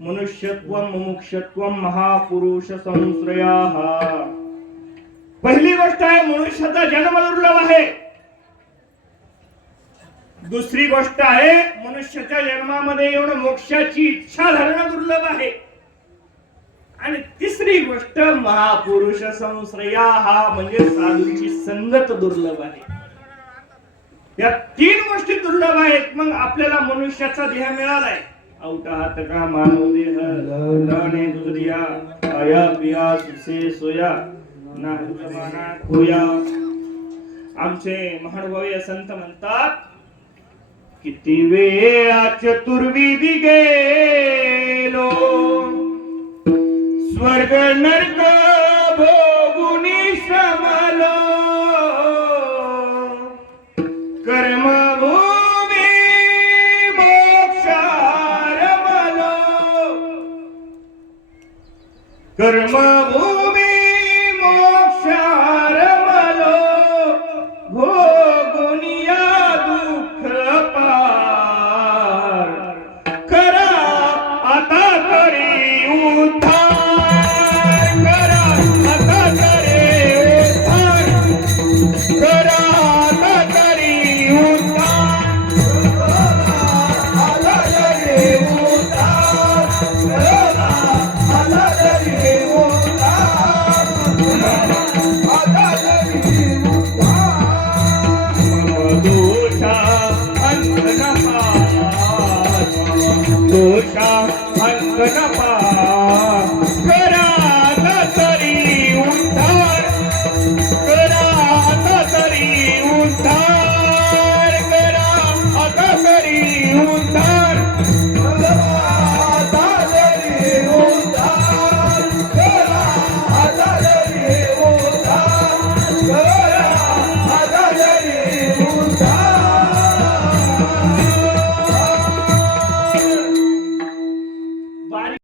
मनुष्यत्व मुमुक्षत्वम महापुरुष संश्रया पहिली गोष्ट आहे मनुष्याचा जन्म दुर्लभ आहे. दुसरी गोष्ट आहे मनुष्याच्या जन्मामध्ये येऊन मोक्षाची इच्छा धरणं दुर्लभ आहे. आणि तिसरी गोष्ट महापुरुष संश्रया हा म्हणजे साधूची संगत दुर्लभ आहे. या तीन गोष्टी दुर्लभ आहेत मग आपल्याला मनुष्याचा देह मिळालाय. औटा हात मानव देह लाने दुसरिया आया पिया सुसे सोया ना खोया. आमचे महानुभावी संत म्हणतात किती वेळा चतुर्विधी गेलो. स्वर्ग नरक भो કર્મ ભૂમિ મોક્ષારમલો ભોગુનિયા દુઃખ પાર કરા આતા કરી ઉથા मोठा अंत नपा करा तरी उद्धार. करा तरी उद्धार करा तरी उद्धार.